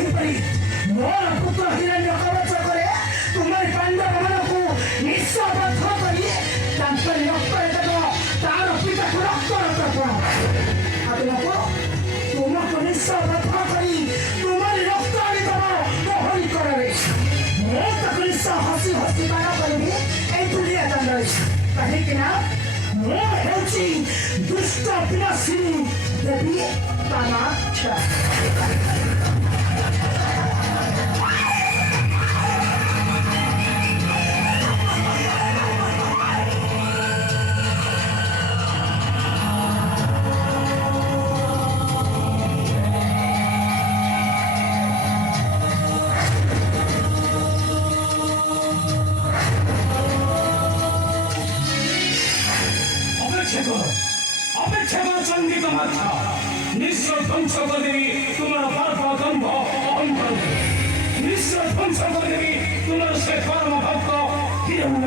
ସେହିପରି ମୋର ପୁତ୍ର ହିରଣ୍ୟ କବଚ ପରେ ତୁମରି ପାଣ୍ଡବମାନଙ୍କୁ ନିଃଶବଦ୍ଧ କରି ତାଙ୍କରି ରକ୍ତରେ ଦେବ ତାର ପିତାକୁ ରକ୍ତର ତର୍ପଣ। ତୁମକୁ ନିଃଶବଦ୍ଧ କରି ତୁମରି ରକ୍ତ ଆଣିଦେବ ମୋହରି କରରେ। ମୁଁ ତାକୁ ନିଶ୍ଚୟ ହସି ହସି ପାନ କରିବି ଏଇ ଦୁନିଆ ଦାଣ୍ଡରେ। କାହିଁକି ନା ମୁଁ ହେଉଛି ଦୁଷ୍ଟ ବିନାଶିନୀ ଦେବୀ କାମାକ୍ଷା। নিশ্চয় ধ্বংস করে দেবী তোমার পাপ দম্ভ অহংকার। নিশ্চয় ধ্বংস করে দেবী তোমার সে কর্ম ভক্ত হিরণ্য।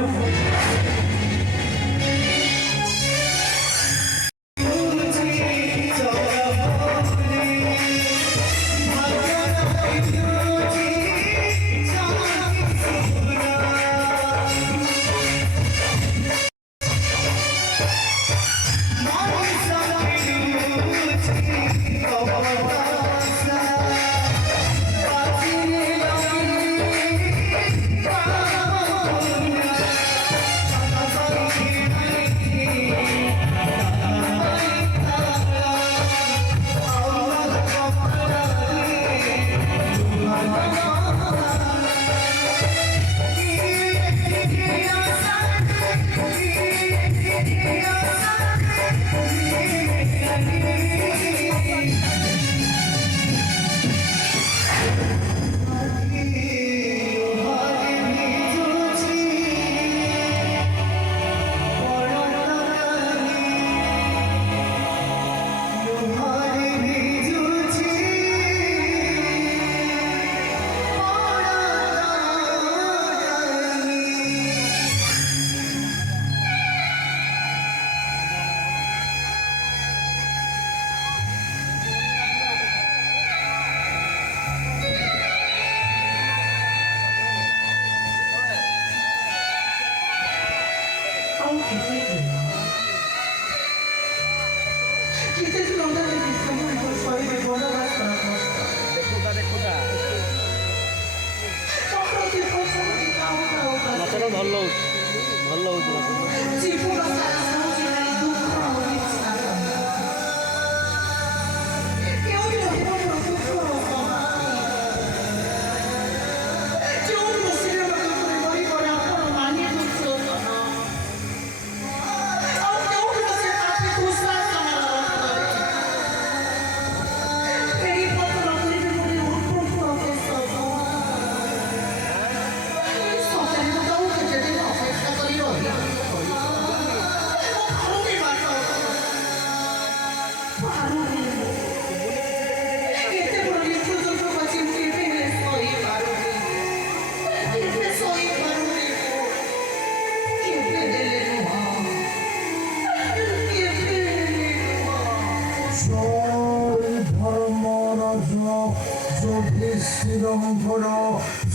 ଭଲ ହଉଛି। শ্রীরঙ্গর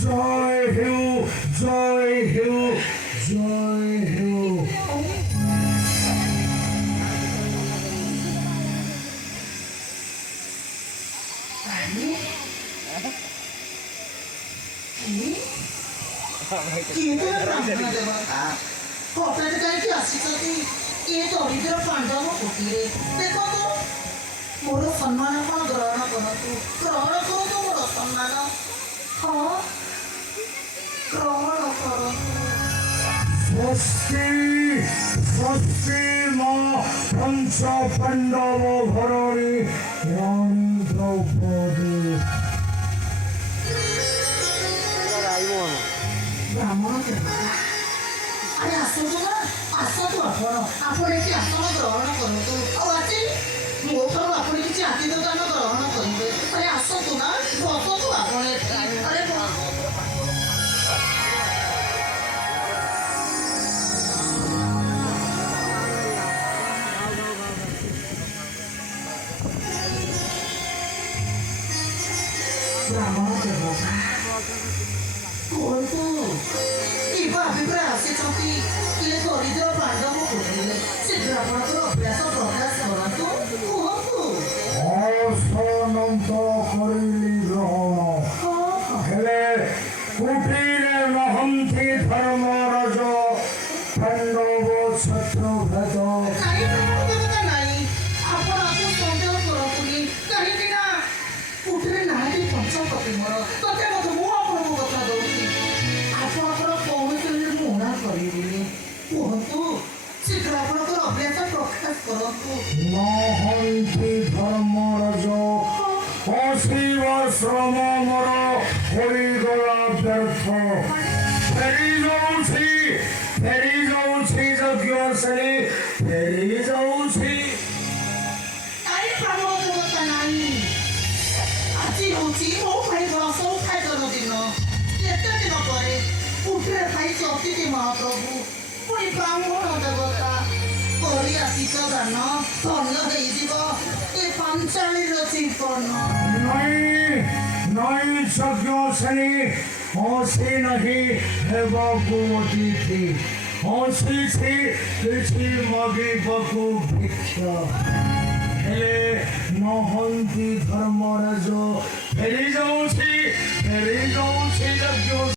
জয় হেউ জয় হেউ জয় হেউ। ହଠାତ୍ କାହିଁକି ଆସିଛନ୍ତି ଏ ଦରିଦ୍ର ପାଣ୍ଡବ କୁଟିରେ? ଦେଖନ୍ତୁ ମୋର ସମ୍ମାନ କଣ ଗ୍ରହଣ କରନ୍ତୁ, ଗ୍ରହଣ କରନ୍ତୁ ମୋର ସମ୍ମାନ। ହଁ ଗ୍ରହଣ କରନ୍ତୁ। স্বস্তি স্বস্তি মা পঞ্চ পাণ্ডব ঘরণী রানী দ্রৌপদী। ବ୍ରାହ୍ମଣ ଦେବତା ଆରେ ଆସନ୍ତୁ ନା, ଆସନ୍ତୁ ଆପଣ, ଆପଣ ଏଠି ଆସନ ଗ୍ରହଣ କରନ୍ତୁ। ଆଉ ଆଜି ମୋ ଠାରୁ ଆପଣ କିଛି ଆତିଥ୍ୟ ଦାନ ଗ୍ରହଣ କରିବେ। ଆରେ ଆସନ୍ତୁ ନା, ବସନ୍ତୁ ଆପଣ ଏଠି। ଆରେ ବ୍ରାହ୍ମଣ ଦେବତା କୁହନ୍ତୁ ଏ ଭାବିପରେ ଆସିଛନ୍ତି କିଏ ଦରିଦ୍ର ପାଣ୍ଡବ ବୁଝିଲେ ଶୀଘ୍ର ଆପଣଙ୍କର ଅଭ୍ୟାସ ପ୍ରକାଶ କରନ୍ତୁ କୁହନ୍ତୁ ଅସନନ୍ତ କରିଲି ଗ୍ରହଣ ହେଲେ କୁଟୀରେ ନହନ୍ତି ଧର୍ମରଜ ପାଣ୍ଡବ ଶତ୍ରୁ ଭେଦ ନାଇଁ ବ୍ରାହ୍ମଣ ଦେବତା ନାଇଁ ଆପଣ ଆକୁ ସନ୍ଦେହ କରନ୍ତୁନି କାହିଁକି ନା କୁଟୀରେ ନାହାନ୍ତି ପଞ୍ଚପତି ମୋର ତତେ ମଧ୍ୟ ମୁଁ ଆପଣଙ୍କୁ କଥା ଦଉଛି ଆପଣଙ୍କର କୌଣସି ମୁଣା କରିବିନି କୁହନ୍ତୁ ଶୀଘ୍ର ଆପଣଙ୍କର ଅଭ୍ୟାସ ପ୍ରକାଶ କରନ୍ତୁ ନହନ୍ତି ଧର୍ମରଜ ଅଶିବ ଶ୍ରମ ମୋର ହୋଇଗଲା ବ୍ୟର୍ଥ ଫେରି ଯାଉଛି ଯଜ୍ଞ ଶ୍ରୀ ଫେରି ଯାଉଛି ନାଇଁ ବ୍ରାହ୍ମଣ ଦେବତା ନାଇଁ ଆଜି ହେଉଛି ମୋ ପାଇଁ ସବୁ ଖାଇବାର ଦିନ କେତେ ଦିନ ପରେ କୁଟୀରେ ଖାଇଛି ଅତିଥି ମହାପ୍ରଭୁ ପୁଣି ବ୍ରାହ୍ମଣ ଦେବତା କରି ଆସିଛ ଦାନ ଧନ୍ୟ ହେଇଯିବ ଏ ପାଞ୍ଚାଳିର ଜୀବନ ନଈ ଯଜ୍ଞ ଶ୍ରୀ ହସି ନାହିଁ ହେବାକୁ ଅତିଥି ହସିଛି କିଛି ମଗିବାକୁ ଭିକ୍ଷ ହେଲେ ନହନ୍ତି